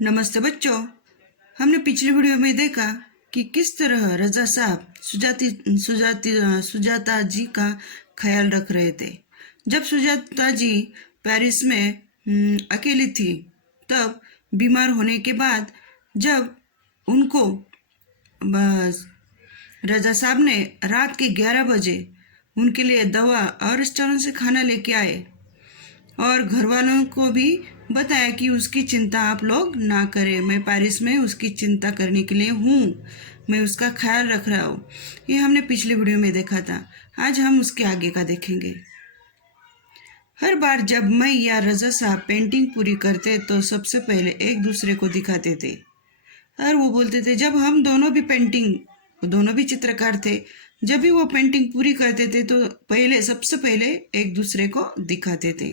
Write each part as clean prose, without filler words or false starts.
नमस्ते बच्चों। हमने पिछली वीडियो में देखा कि किस तरह रजा साहब सुजाता जी का ख्याल रख रहे थे। जब सुजाता जी पेरिस में अकेली थी, तब बीमार होने के बाद जब उनको बस रजा साहब ने रात के 11 बजे उनके लिए दवा और रेस्टोरेंट से खाना लेके आए और घर वालों को भी बताया कि उसकी चिंता आप लोग ना करें, मैं पेरिस में उसकी चिंता करने के लिए हूँ, मैं उसका ख्याल रख रहा हूँ। ये हमने पिछले वीडियो में देखा था। आज हम उसके आगे का देखेंगे। हर बार जब मैं या रजा साहब पेंटिंग पूरी करते तो सबसे पहले एक दूसरे को दिखाते थे और वो बोलते थे, जब हम दोनों भी चित्रकार थे, जब भी वो पेंटिंग पूरी करते थे तो सबसे पहले एक दूसरे को दिखाते थे।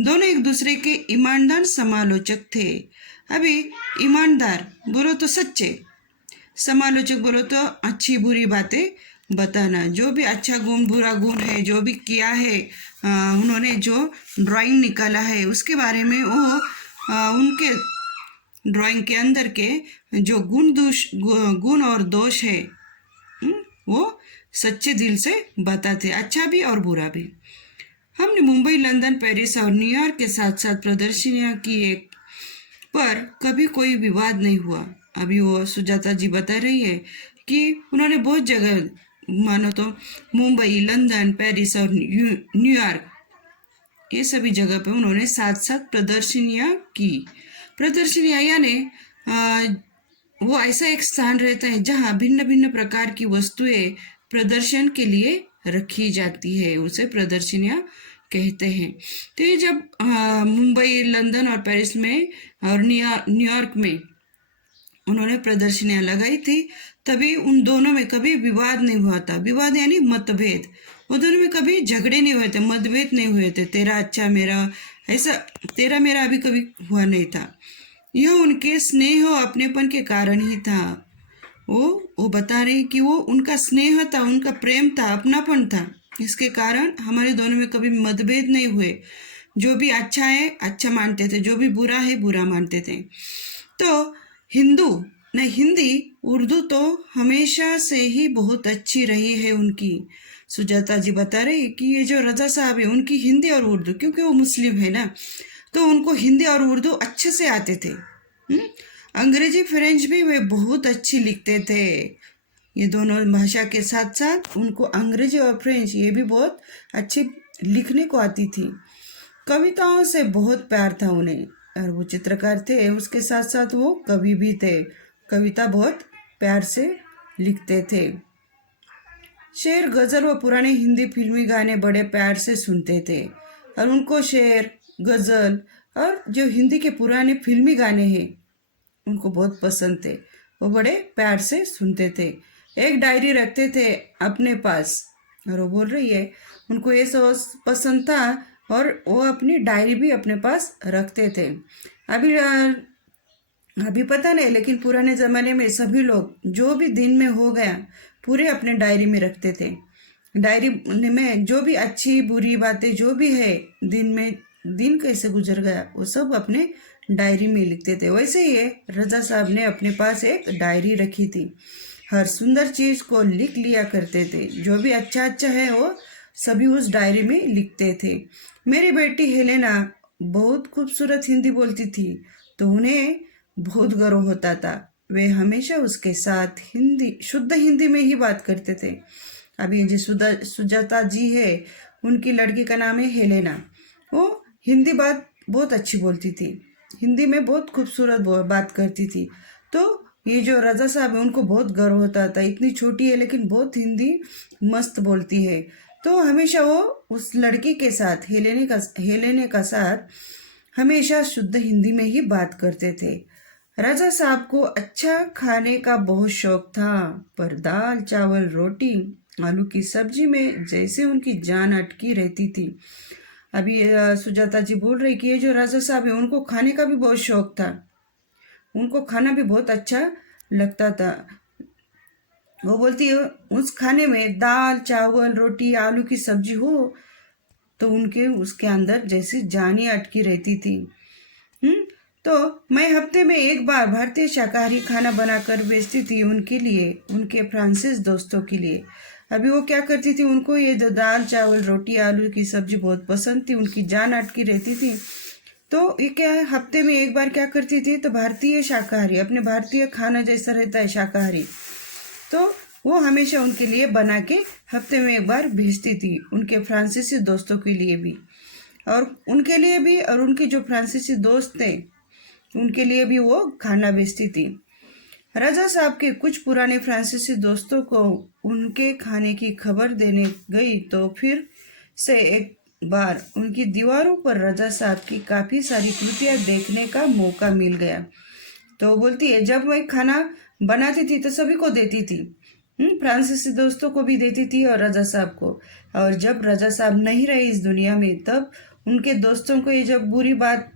दोनों एक दूसरे के ईमानदार समालोचक थे। अभी ईमानदार बोलो तो सच्चे, समालोचक बोलो तो अच्छी बुरी बातें बताना, जो भी अच्छा गुण बुरा गुण है, जो भी किया है, उन्होंने जो ड्राइंग निकाला है उसके बारे में वो उनके ड्राइंग के अंदर के जो गुण और दोष है वो सच्चे दिल से बताते, अच्छा भी और बुरा भी। हमने मुंबई, लंदन, पेरिस और न्यूयॉर्क के साथ साथ प्रदर्शनियां की, एक पर कभी कोई विवाद नहीं हुआ। अभी वो सुजाता जी बता रही है कि उन्होंने बहुत जगह, मानो तो मुंबई, लंदन, पेरिस और न्यूयॉर्क, ये सभी जगह पे उन्होंने साथ साथ प्रदर्शनियां की। प्रदर्शनियां यानी वो ऐसा एक स्थान रहता है जहाँ भिन्न भिन्न प्रकार की वस्तुएं प्रदर्शन के लिए रखी जाती है, उसे प्रदर्शनियां कहते हैं। तो ये जब मुंबई, लंदन और पेरिस में और न्यूयॉर्क में उन्होंने प्रदर्शनियां लगाई थी, तभी उन दोनों में कभी विवाद नहीं हुआ था। विवाद यानी मतभेद, वो दोनों में कभी झगड़े नहीं हुए थे, मतभेद नहीं हुए थे, तेरा अच्छा मेरा ऐसा, तेरा मेरा अभी कभी हुआ नहीं था। यह उनके स्नेह और अपनेपन के कारण ही था। वो बता रहे कि वो उनका स्नेह था, उनका प्रेम था, अपनापन था, इसके कारण हमारे दोनों में कभी मतभेद नहीं हुए। जो भी अच्छा है अच्छा मानते थे, जो भी बुरा है बुरा मानते थे। तो हिंदी उर्दू तो हमेशा से ही बहुत अच्छी रही है उनकी। सुजाता जी बता रहे कि ये जो रजा साहब है उनकी हिंदी और उर्दू, क्योंकि वो मुस्लिम है ना, तो उनको हिंदी और उर्दू अच्छे से आते थे। अंग्रेजी फ्रेंच भी वे बहुत अच्छी लिखते थे। ये दोनों भाषा के साथ साथ उनको अंग्रेजी और फ्रेंच ये भी बहुत अच्छी लिखने को आती थी। कविताओं से बहुत प्यार था उन्हें, और वो चित्रकार थे, उसके साथ साथ वो कवि भी थे। कविता बहुत प्यार से लिखते थे। शेर, गजल व पुराने हिंदी फिल्मी गाने बड़े प्यार से सुनते थे, और उनको शेर, गजल और जो हिंदी के पुराने फिल्मी गाने हैं उनको बहुत पसंद थे। वो बड़े प्यार से सुनते थे। एक डायरी रखते थे अपने पास, और वो बोल रही है उनको ये सब पसंद था और वो अपनी डायरी भी अपने पास रखते थे। अभी पता नहीं, लेकिन पुराने ज़माने में सभी लोग जो भी दिन में हो गया पूरे अपने डायरी में रखते थे। डायरी में जो भी अच्छी बुरी बातें जो भी है, दिन कैसे गुजर गया वो सब अपने डायरी में लिखते थे। वैसे ही रजा साहब ने अपने पास एक डायरी रखी थी। हर सुंदर चीज को लिख लिया करते थे, जो भी अच्छा अच्छा है वो सभी उस डायरी में लिखते थे। मेरी बेटी हेलेना बहुत खूबसूरत हिंदी बोलती थी, तो उन्हें बहुत गर्व होता था। वे हमेशा उसके साथ शुद्ध हिंदी में ही बात करते थे। अभी जो सुजाता जी है, उनकी लड़की का नाम है हेलेना। वो हिंदी बात बहुत अच्छी बोलती थी, हिंदी में बहुत खूबसूरत बात करती थी। तो ये जो रजा साहब है उनको बहुत गर्व होता था, इतनी छोटी है लेकिन बहुत हिंदी मस्त बोलती है। तो हमेशा वो उस लड़की के साथ हेलेने का साथ हमेशा शुद्ध हिंदी में ही बात करते थे। राजा साहब को अच्छा खाने का बहुत शौक था, पर दाल, चावल, रोटी, आलू की सब्जी में जैसे उनकी जान अटकी रहती थी। अभी सुजाता जी बोल रही कि ये जो राजा साहब है उनको खाने का भी बहुत शौक था, उनको खाना भी बहुत अच्छा लगता था। वो बोलती है उस खाने में दाल, चावल, रोटी, आलू की सब्जी हो तो उसके अंदर जैसे जान ही अटकी रहती थी। तो मैं हफ्ते में एक बार भारतीय शाकाहारी खाना बनाकर बेचती थी उनके लिए, उनके फ्रांसीस दोस्तों के लिए। अभी वो क्या करती थी, उनको ये दाल चावल रोटी आलू की सब्जी बहुत पसंद थी, उनकी जान अटकी रहती थी। तो ये क्या है, हफ्ते में एक बार क्या करती थी, तो भारतीय शाकाहारी, अपने भारतीय खाना जैसा रहता है शाकाहारी, तो वो हमेशा उनके लिए बना के हफ्ते में एक बार भेजती थी, उनके फ्रांसीसी दोस्तों के लिए भी, और उनके लिए भी, और उनके जो फ्रांसीसी दोस्त थे उनके लिए भी वो खाना भेजती थी। राजा साहब के कुछ पुराने फ्रांसीसी दोस्तों को उनके खाने की खबर देने गई तो फिर से एक बार उनकी दीवारों पर राजा साहब की काफ़ी सारी कृतियाँ देखने का मौका मिल गया। तो बोलती है, जब मैं खाना बनाती थी तो सभी को देती थी, फ्रांसीसी दोस्तों को भी देती थी और राजा साहब को। और जब राजा साहब नहीं रहे इस दुनिया में, तब उनके दोस्तों को ये जब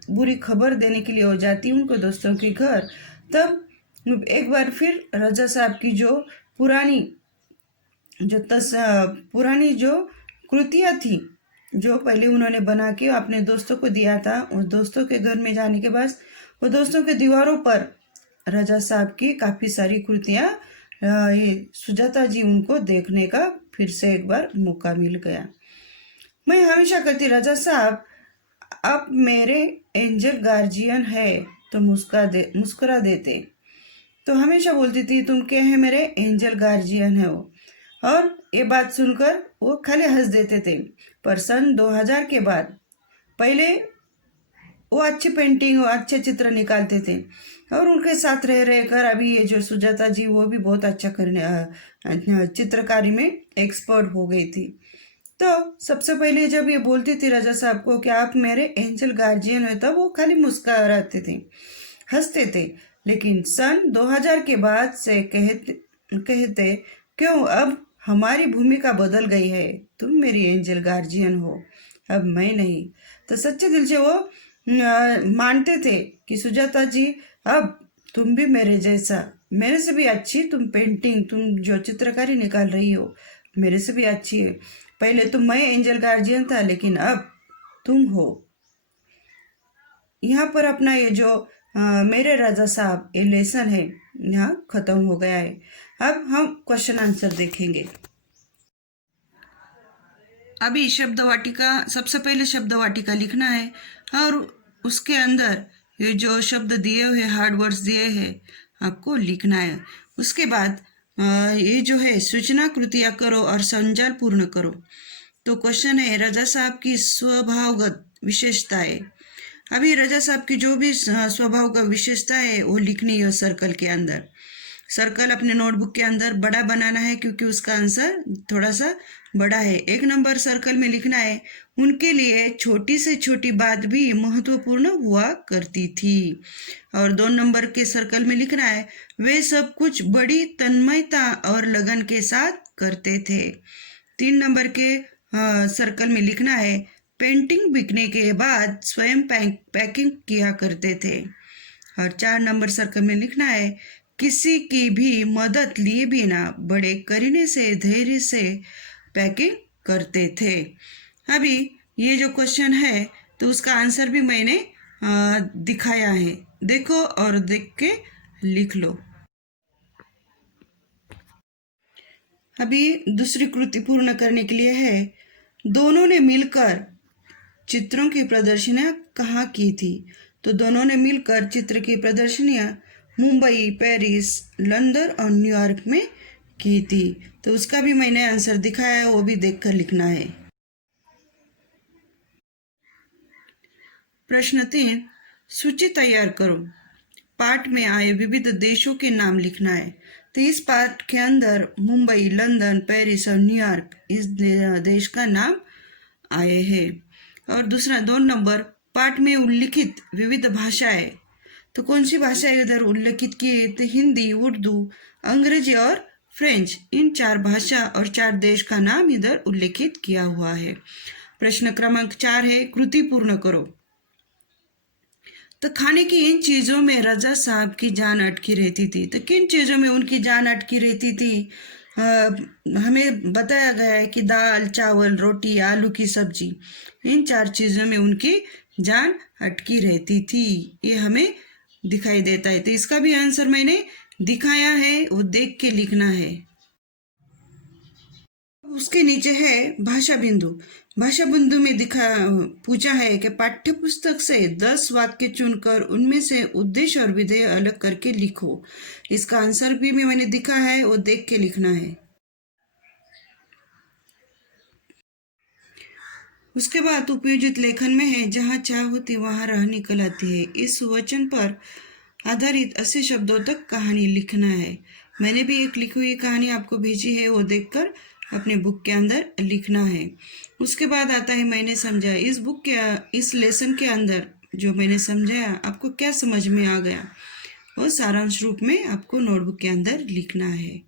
बुरी खबर देने के लिए हो जाती उनको दोस्तों के घर, तब एक बार फिर राजा साहब की जो पुरानी जो कृतियाँ थी, जो पहले उन्होंने बना के अपने दोस्तों को दिया था, उस दोस्तों के घर में जाने के बाद वो दोस्तों के दीवारों पर राजा साहब की काफ़ी सारी कृतियाँ, ये सुजाता जी उनको देखने का फिर से एक बार मौका मिल गया। मैं हमेशा कहती, राजा साहब आप मेरे एंजल गार्जियन है, तो मुस्कुरा देते। तो हमेशा बोलती थी, तुम क्या है, मेरे एंजल गार्जियन है वो। और ये बात सुनकर वो खाली हंस देते थे। पर सन 2000 के बाद, पहले वो अच्छी पेंटिंग और अच्छे चित्र निकालते थे, और उनके साथ रह कर अभी ये जो सुजाता जी वो भी बहुत अच्छा चित्रकारी में एक्सपर्ट हो गई थी। तो सबसे पहले जब ये बोलती थी राजा साहब को कि आप मेरे एंजल गार्जियन हो, तब वो खाली मुस्कुराते थे, हंसते थे। लेकिन सन 2000 के बाद से कहते क्यों, अब हमारी भूमिका बदल गई है, तुम मेरी एंजल गार्जियन हो, अब मैं नहीं। तो सच्चे दिल से वो मानते थे कि सुजाता जी अब तुम भी मेरे जैसा, मेरे से भी अच्छी तुम पेंटिंग, तुम जो चित्रकारी निकाल रही हो मेरे से भी अच्छी है। पहले तो मैं एंजल गार्जियन था, लेकिन अब तुम हो। यहाँ पर अपना ये जो मेरे राजा साहब ये लेसन है यहाँ खत्म हो गया है। अब हम क्वेश्चन आंसर देखेंगे। अभी शब्द वाटिका, सबसे पहले शब्द वाटिका लिखना है, और उसके अंदर ये जो शब्द दिए हुए हार्ड वर्ड्स दिए हैं आपको लिखना है। उसके बाद ये जो है सूचना कृतियाँ करो और संजाल पूर्ण करो। तो क्वेश्चन है, राजा साहब की स्वभावगत विशेषताएं। अभी राजा साहब की जो भी स्वभाव का विशेषता है वो लिखनी है सर्कल के अंदर। सर्कल अपने नोटबुक के अंदर बड़ा बनाना है, क्योंकि उसका आंसर थोड़ा सा बड़ा है। 1 नंबर सर्कल में लिखना है, उनके लिए छोटी से छोटी बात भी महत्वपूर्ण हुआ करती थी। और 2 नंबर के सर्कल में लिखना है, वे सब कुछ बड़ी तन्मयता और लगन के साथ करते थे। 3 नंबर के सर्कल में लिखना है, पेंटिंग बिकने के बाद स्वयं पैकिंग किया करते थे। और 4 नंबर सर्कल में लिखना है, किसी की भी मदद लिए बिना बड़े करीने से धैर्य से पैकिंग करते थे। अभी ये जो क्वेश्चन है तो उसका आंसर भी मैंने दिखाया है, देखो और देख के लिख लो। अभी दूसरी कृति पूर्ण करने के लिए है, दोनों ने मिलकर चित्रों की प्रदर्शनियाँ कहाँ की थी। तो दोनों ने मिलकर चित्र की प्रदर्शनियाँ मुंबई, पेरिस, लंदन और न्यूयॉर्क में की थी। तो उसका भी मैंने आंसर दिखाया है, वो भी देखकर लिखना है। प्रश्न 3, सूची तैयार करो। पाठ में आए विविध देशों के नाम लिखना है। तो इस पाठ के अंदर मुंबई, लंदन, पेरिस और न्यूयॉर्क इस देश का नाम आए हैं। और दूसरा 2 नंबर, पाठ में उल्लिखित विविध भाषाएं। तो कौन सी भाषाएं इधर उल्लिखित की है, तो हिंदी, उर्दू, अंग्रेजी और फ्रेंच, इन 4 भाषा और 4 देश का नाम इधर उल्लिखित किया हुआ है। प्रश्न क्रमांक 4 है, कृति पूर्ण करो। तो खाने की इन चीज़ों में राजा साहब की जान अटकी रहती थी। तो किन चीज़ों में उनकी जान अटकी रहती थी, हमें बताया गया है कि दाल चावल रोटी आलू की सब्जी, इन 4 चीज़ों में उनकी जान अटकी रहती थी, ये हमें दिखाई देता है। तो इसका भी आंसर मैंने दिखाया है, वो देख के लिखना है। उसके नीचे है भाषा बिंदु। भाषा बिंदु में पूछा है कि पाठ्य पुस्तक से 10 वाक्य चुनकर उनमें से उद्देश्य और विधेय अलग करके लिखो। इसका आंसर भी मैंने दिखा है, वो देख के लिखना है। उसके बाद उपयोजित लेखन में है, जहाँ चाह होती वहाँ राह निकल आती है। इस वचन पर आधारित 80 शब्दों तक कहानी लिखना है। मैंने भी एक लिखी हुई कहानी आपको भेजी है, वो देखकर अपने बुक के अंदर लिखना है। उसके बाद आता है मैंने समझा। इस लेसन के अंदर जो मैंने समझाया आपको क्या समझ में आ गया, वो सारांश रूप में आपको नोटबुक के अंदर लिखना है।